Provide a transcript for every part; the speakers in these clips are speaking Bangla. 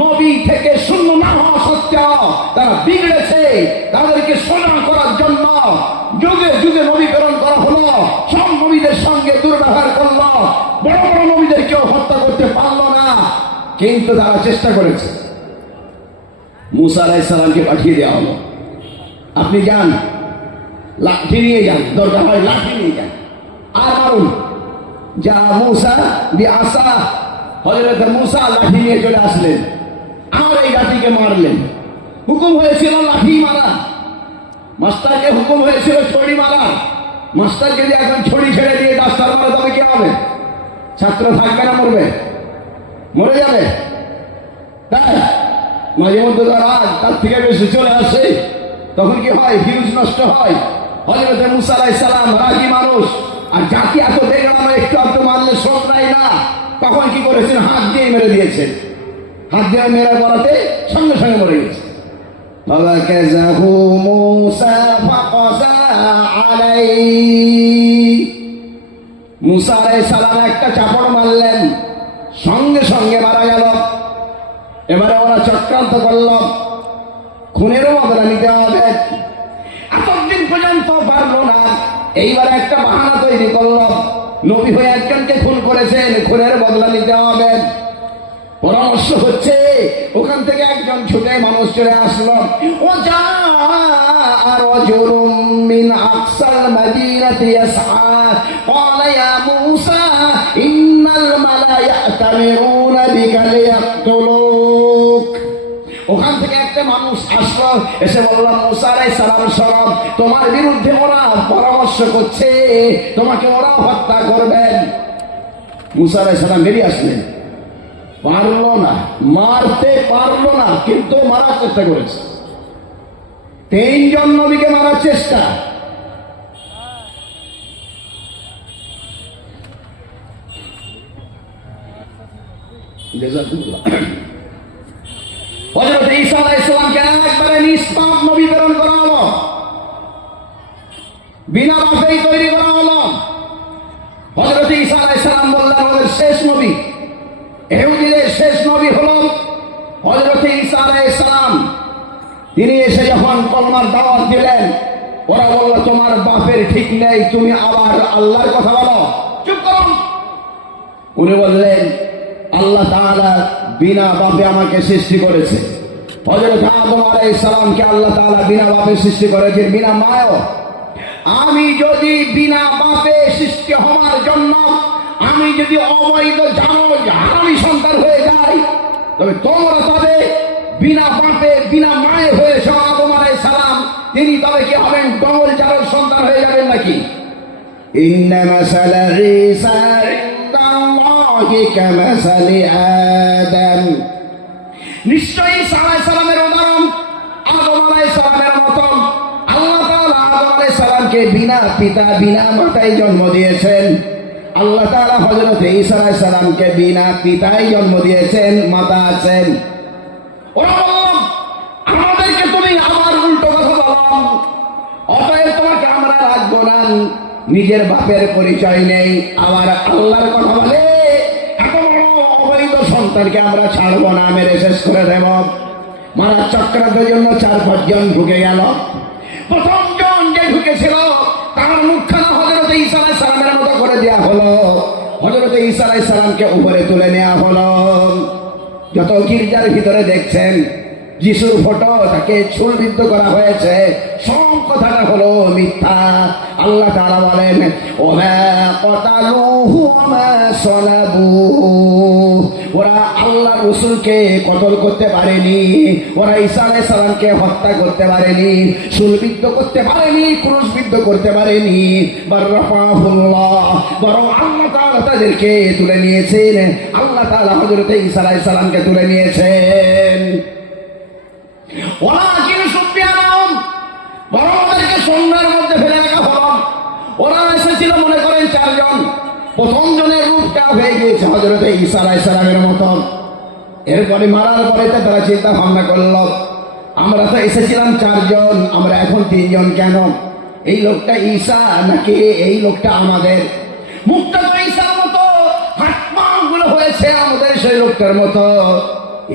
নবী থেকে শূন্য না হওয়া সত্ত্বেও তারা বিগড়েছে। তাদেরকে সোনা করার জন্য যুগে যুগে নবী প্রেরণ করা হলো, সব নবীদের সঙ্গে দুর্ব্যবহার করলো, বড় বড় নবীদেরকেও হত্যা করতে পারলো না, কিন্তু তারা চেষ্টা করেছে। মুসা আলাইহিস সালামকে পাঠিয়ে দেওয়া হলো, আপনি যান, লাঠি নিয়ে যান, দরকার হয় লাঠি নিয়ে যান, আর মারুন। যা মুসা বিআসা, হযরত মুসা লাঠি নিয়ে চলে আসলেন, আর এই লাঠিকে মারলেন। হুকুম হয়েছিল লাঠি মারা, মাস্টারকে হুকুম হয়েছিল ছড়ি মারা। মাস্টার যদি এখন ছড়ি ছেড়ে দিয়ে ডাস্টার মারে তবে কি হবে? ছাত্র থাকবে না মরবে? মরে যাবে। মাঝে মধ্যে তার থেকে বেশি চলে আসে, তখন কি হয়? ফিউজ নষ্ট হয়। হযরত মুসা আলাইহিস সালাম রাগী মানুষ, আর জাতি এত বেগড়ানো, একটু একটু মারলে শোক নাই না। তখন কি করেছেন? হাত দিয়ে মেরে দিয়েছেন। হাত দিয়ে মেরে করাতে সঙ্গে সঙ্গে মরে গেছে। ফাকাযাহু মুসা ফাকাযা আলাইহি, মুসা আলাইহিস সালাম একটা চাপড় মারলেন, সঙ্গে সঙ্গে মারা গেল। এবারে ওরা চক্রান্ত করল, খুনেরও বদলা নিতে হবে। এতদিন পর্যন্ত পারলো না, এইবার একটা বাহানা তৈরি করল, নবী হয়ে একজনকে খুন করেছেন, খুনের বদলা নিতে হবে। পরামর্শ হচ্ছে, ওখান থেকে একজন ছুটে মানুষ চলে আসলো। ও যা আর রাজুলুম মিন আকসাল মাদিনাতি ইয়াসআ ক্বালা ইয়া মূসা ইন্নাল মালায়াতামিরুনা বিকা লিয়াকতুলুক। ওখান থেকে একটা মানুষ আসলো, এসে বলল, মূসা আলাইহিস সালাম সরব, তোমার বিরুদ্ধে ওরা পরামর্শ করছে, তোমাকে ওরা হত্যা করবেন। মূসা আলাইহিস সালাম বেরিয়ে আসলেন, পারলো না, মারতে পারলো না, কিন্তু মারার চেষ্টা করেছে। 3 জন নবীকে মারার চেষ্টা। হযরত ঈসা আলাইহিস সালামকে একবারে নিষ্পাপ নবী প্রেরণ করা হলো, বিনা বাপেই তৈরি করা হলো। হযরত ঈসা আলাইহিস সালাম বললেন, আমাদের শেষ নবী, ইহুদীদের শেষ নবী হলেন হযরত ঈসা আলাইহিস সালাম। তিনি এসে যখন কলমার দাওয়াত দিলেন, ওরা বলল, তোমার বাপের ঠিক নেই, তুমি আবার আল্লাহর কথা বলো, চুপ করুন। উনি বললেন, আল্লাহ তাআলা বিনা বাপে আমাকে সৃষ্টি করেছে। হযরত আদম আলাইহিস সালামকে আল্লাহ তাআলা বিনা বাপে সৃষ্টি করেছেন, বিনা মায়ও। আমি যদি বিনা বাপে সৃষ্টি হওয়ার জন্য আমি যদি অবৈধ জানোজ হারামি সন্তান হয়ে যাই, তবে তোমরা তবে বিনা বাপে বিনা মায়ে হয়েছ আদম আলাইহিস সালাম, তিনি তবে কি হবেন? ডবল জানোজ সন্তান হয়ে যাবেন নাকি? ইন্না মাসালা ঈসা ইনদাল্লাহি কামাসালি আদম, নিশ্চয়ই ঈসা আলাইহিস সালামের উদাহরণ আদম আলাইহিস সালামের মতন। আল্লাহ তাআলা আদম আলাইহিস সালামকে বিনা পিতা বিনা মাতায় জন্ম দিয়েছেন। আল্লাহ তাআলা হযরত ঈসা আলাইহিস সালামকে বিনা পিতায় জন্ম দিয়েছেন, মাতা আছেন। ওরা বলল, আমাদেরকে তুমি আবার উল্টো কথা বলো, অতএব তোমাকে আমরা রাখবো না। নিজের বাপের পরিচয় নেই, আবার আল্লাহর কথা বলে, এত বড় অবৈধ সন্তানকে আমরা ছাড়বো না, মেরে শেষ করে দেব। মারার চক্রান্তের জন্য 4-5 জন ঢুকে গেল। প্রথম জন যে ঢুকেছিল তার মুখখানা হযরত ঈসা আলাইহিস সালামের মতো করে দেয়া হলো। হযরত ঈসা আলাইহিস সালামকে উপরে তুলে নেওয়া হলো। যত গির্জার ভিতরে দেখছেন যিশুর ফটো, তাকে ছুলবিদ্ধ করা হয়েছে, সব কথাটা হলো মিথ্যা। আল্লাহ তাআলা বলেন, ওমা কতালুহু ওমা সালাবুহু, ওরা আল্লাহ রাসূলকে কতল করতে পারেনি, ওরা ঈসা আলাইহিস সালামকে হত্যা করতে পারেনি, ছুলবিদ্ধ করতে পারেনি, ক্রুশবিদ্ধ করতে পারেনি। বাররাফাহুল্লাহ, বরং আল্লাহ তাআলা তাদেরকে তুলে নিয়েছেন। আল্লাহ তাআলা হযরত ঈসা আলাইহিস সালামকে তুলে নিয়েছেন। ওরা কিন্তু সুফিয়ান, বরং ওদেরকে সন্ধ্যার মধ্যে ফেলে রাখা হলো। ওরা এসেছিল মনে করেন 4 জন। প্রথম জনের রূপটা হয়ে গিয়েছে হযরত ঈসা আলাইহিস সালামের মতন। এরপরে মারার পরে তারা চিন্তা ভাবনা করলো, আমরা তো এসেছিলাম 4 জন, আমরা এখন 3 জন কেন? এই লোকটা ঈসা নাকি এই লোকটা আমাদের? মুখটা তো ঈসার মতো, হাত পা গুলো হয়েছে আমাদের সেই লোকটার মতো।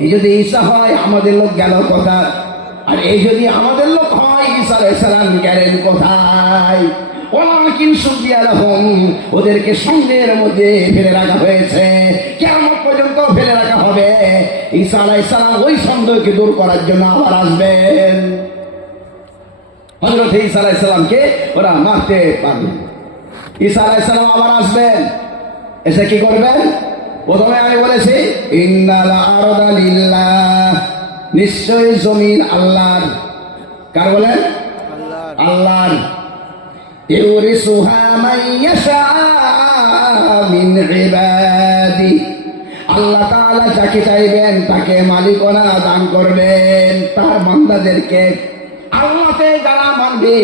এই যদি ঈসা হয় আমাদের লোক গেল কোথায়? আর এই যদি আমাদের লোক হয় ঈসা আলাইহিস সালাম গেলেন কোথায়? ওয়ালাকিন সুবিয়া লাহুম, ওদেরকে সন্দেহের মধ্যে ফেলে রাখা হয়েছে, কিয়ামত পর্যন্ত ফেলে রাখা হবে। ঈসা আলাইহিস সালাম ওই সন্দেহকে দূর করার জন্য আবার আসবেন। হযরত ঈসা আলাইহিস সালামকে ওরা মারতে পারবে। ঈসা আলাইহিস সালাম আবার আসবেন, এসে কি করবেন? প্রথমে আমি বলেছি ইন্নাল আরদা লিল্লাহ, নিশ্চয় জমিন আল্লাহর। কার বলেন? আল্লাহর। ইউরিসুহা মান ইয়াশা মিন ইবাদি, আল্লাহ তাআলা যাকে চাইবেন তাকে মালিকানা দান করবেন তার বান্দাদেরকে। আল্লাহকে যারা মানবে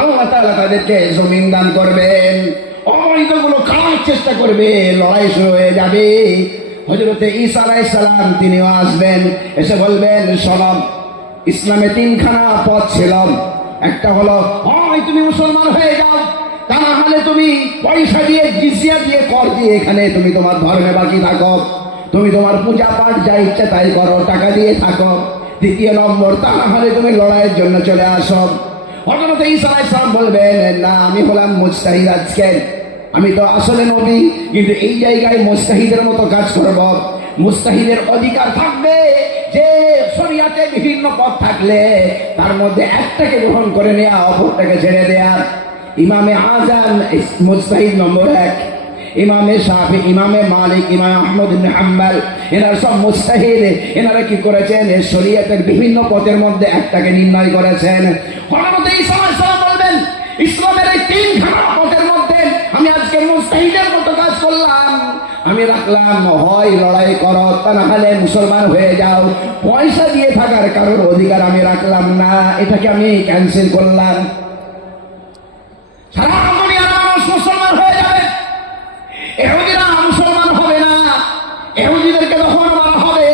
আল্লাহ তাআলা তাদেরকে জমিন দান করবেন। অবৈধগুলো খাওয়ার চেষ্টা করবে, লড়াই শুরু হয়ে যাবে। হযরত ঈসা আলাইহিস সালাম তিনিও আসবেন, এসে বলবেন শোনো, ইসলামে তিনখানা পথ ছিল। একটা হলো হয় তুমি মুসলমান হয়ে যাও, তা না হলে তুমি পয়সা দিয়ে জিজিয়া দিয়ে কর দিয়ে এখানে তুমি তোমার ধর্মে বাকি থাকো, তুমি তোমার পূজা পাঠ যা ইচ্ছা তাই করো, টাকা দিয়ে থাকো। দ্বিতীয় নম্বর, তা না হলে তুমি লড়াইয়ের জন্য চলে আসো। হযরত ঈসা আলাইহিস সালাম বলবেন না, আমি হলাম মুজতাহিদ, আজকে আমি তো আসলে নবী, কিন্তু এই জায়গায় মুজতাহিদের মতো কাজ করব। মুজতাহিদের অধিকার থাকবে যে শরীয়তে বিভিন্ন পথ থাকলে তার মধ্যে একটাকে গ্রহণ করে নেওয়া, অপরটাকে ছেড়ে দেয়া। ইমামে আযম মুজতাহিদ নম্বর 1, ইমামে শাফি, ইমামে মালিক, ইমাম আহমদ ইবনে হাম্বল, এনারা সব মুজতাহিদ। এনারা কি করেছেন? শরীয়তের বিভিন্ন পথের মধ্যে একটাকে নির্ণয় করেছেন। হযরত ঈসা আলাইহিস সালাম বলবেন ইসলামের এই তিনখানা পথের মধ্যে আমি আজকে মুজতাহিদের মতো কাজ করলাম। আমি রাখলাম হয় লড়াই করো, তা না হলে মুসলমান হয়ে যাও। পয়সা দিয়ে থাকার কারোর অধিকার আমি রাখলাম না, এটাকে আমি ক্যান্সেল করলাম। সারা দুনিয়ার মানুষ মুসলমান হয়ে যাবে, ইহুদিরা মুসলমান হবে না। ইহুদিদেরকে যখন মারা হবে,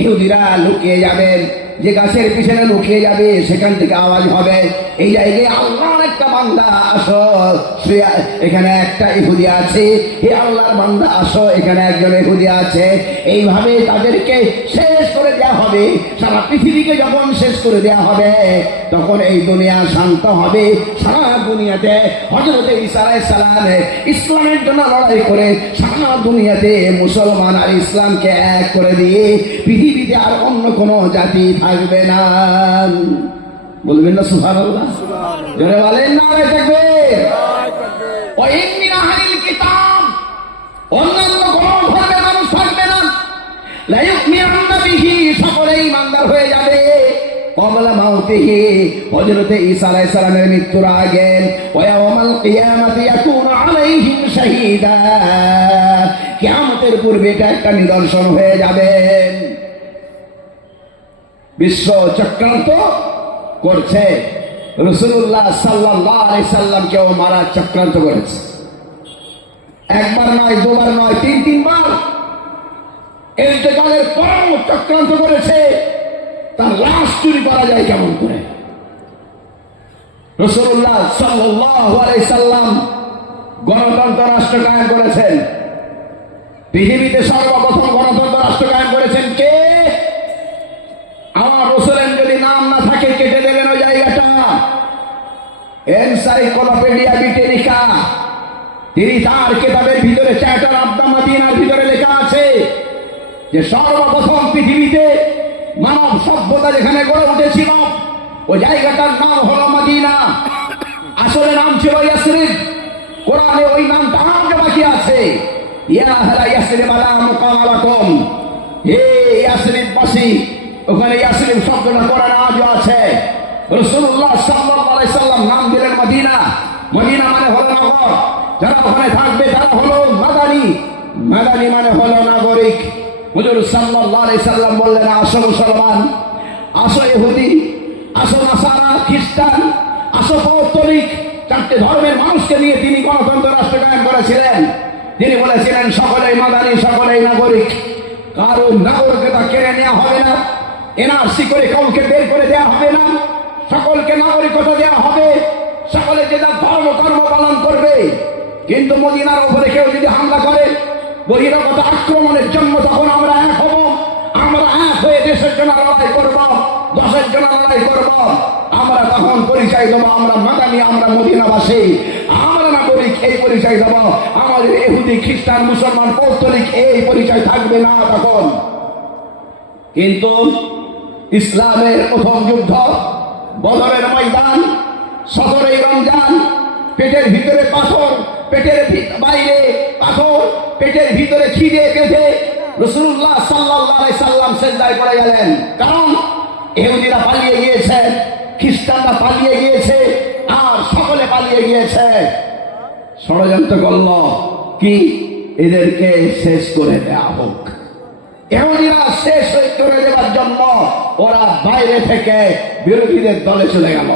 ইহুদিরা লুকিয়ে যাবেন, যে গাছের পিছনে লুকিয়ে যাবে সেখান থেকে আওয়াজ হবে, এই জায়গায় আল্লাহর একটা বান্দা আসো, এখানে একটা ইহুদি আছে, হে আল্লাহর বান্দা আসো, এখানে একজন ইহুদি আছে। এইভাবে তাদেরকে শেষ করে দেওয়া হবে। সারা পৃথিবীকে যখন শেষ করে দেওয়া হবে তখন এই দুনিয়া শান্ত হবে। সারা দুনিয়াতে হযরত ঈসা আলাইহিস সালাম ইসলামের জন্য লড়াই করে সারা দুনিয়াতে মুসলমান আর ইসলামকে এক করে দিয়ে পৃথিবীতে আর অন্য কোনো জাতি থাকবে না। বলবেন না সুবহানাল্লাহ? জোরে বলেন নারে তাকবীর। ওয়া ইন্না আহলিল কিতাব, অন্যান্য কোন ধর্মের মানুষ থাকবে না। লা ইউমিনুনা বিহি, সকলেই ইমানদার হয়ে যাবে। ক্বাবলা মাউতিহি, হযরত ঈসা আলাইহিস সালামের মৃত্যুর আগে। ওয়া ইয়াউমাল কিয়ামাতি ইয়াকুনু আলাইহিম শাহীদা, কিয়ামতের পূর্বে এটা একটা নিদর্শন হয়ে যাবে। বিশ্ব চক্রান্ত করছে, রাসূলুল্লাহ সাল্লাল্লাহু আলাইহি সাল্লামকেও মারার চক্রান্ত করেছে। একবার নয়, দুবার নয়, তিনবার। ইন্তেকালের পরও চক্রান্ত করেছে তার লাশ চুরি করা যায় কেমন করে। রাসূলুল্লাহ সাল্লাল্লাহু আলাইহি সাল্লাম গণতন্ত্র রাষ্ট্র কায়েম করেছেন। পৃথিবীতে সর্বপ্রথম গণতন্ত্র রাষ্ট্র কায়েম করেছেন কে? আমার রাসূলের যদি নাম না থাকে কেটে দেবেন ওই জায়গাটা। এনসাইক্লোপিডিয়া ব্রিটানিকা, তিনি তার কিতাবের ভিতরে চার্টার অফ দ্য মদিনার ভিতরে লেখা আছে যে সর্বপ্রথম পৃথিবীতে মানব সভ্যতা যেখানে গড়ে উঠেছিল ওই জায়গাটার নাম হলো মদিনা। আসলে নাম ছিল ইয়াসরিব, কোরআনে ওই নামটা আজও বাকি আছে। ইয়া আহলা ইয়াসরিব লা মুকামা লাকুম, হে ইয়াসরিববাসী, ওখানে ইয়াসরিব শব্দটা কোরআনে আজও আছে। রাসূলুল্লাহ সাল্লাল্লাহু আলাইহি সাল্লাম নাম দিলেন মদিনা। মদিনা মানে হলো নগর, যারা ওখানে থাকবে তারা হলো মাদানী, মাদানী মানে হলো নাগরিক। হুজুর সাল্লাল্লাহু আলাইহি সাল্লাম বললেন আসো মুসলমান, আসো ইহুদি, আসো নাসারা, খ্রিস্টান, আসো পৌত্তলিক, চারটে ধর্মের মানুষকে নিয়ে তিনি গণতন্ত্র রাষ্ট্র কায়েম করেছিলেন। তিনি বলেছিলেন সকলেই মাদানী, সকলেই নাগরিক, কারণ নাগরিকতা কেড়ে নেওয়া হবে না, এনআরসি করে কাউকে বের করে দেওয়া হবে না, সকলকে নাগরিকতা দেওয়া হবে, সকলে যে যার ধর্ম কর্ম পালন করবে। কিন্তু মদিনার উপরে কেউ যদি হামলা করে, বহিরাগত আক্রমণের জন্য তখন আমরা এক হব, আমরা এক হয়ে দেশের জন্য লড়াই করব, দশের জন্য লড়াই করব। আমরা তখন পরিচয় দেবো আমরা মাদানি, আমরা মদিনাবাসী। আমরা না বলি এই পরিচয় দেবো, আমাদের ইহুদি খ্রিস্টান মুসলমান পৌত্তলিক এই পরিচয় থাকবে না তখন। কিন্তু ইসলামের প্রথম যুদ্ধ বদরের ময়দান, 17 রমজান, পেটের ভিতরে পাথর, পেটের বাইরে পাথর, পেটের ভিতরে খিদে কেঁদে রাসূলুল্লাহ সাল্লাল্লাহু আলাইহি সাল্লাম সিজদায় পড়ে গেলেন। কারণ ইহুদিরা পালিয়ে গিয়েছে, খ্রিস্টানরা পালিয়ে গিয়েছে, আর সকলে পালিয়ে গিয়েছে। ষড়যন্ত্র করল কি এদেরকে শেষ করে দেয়া হোক। ইহুদিরা শেষ করে দেওয়ার জন্য ওরা বাইরে থেকে বিরোধীদের দলে চলে গেল।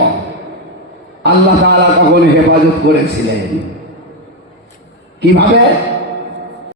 আল্লাহ তাআলা তখন হেফাজত করেছিলেন কিভাবে?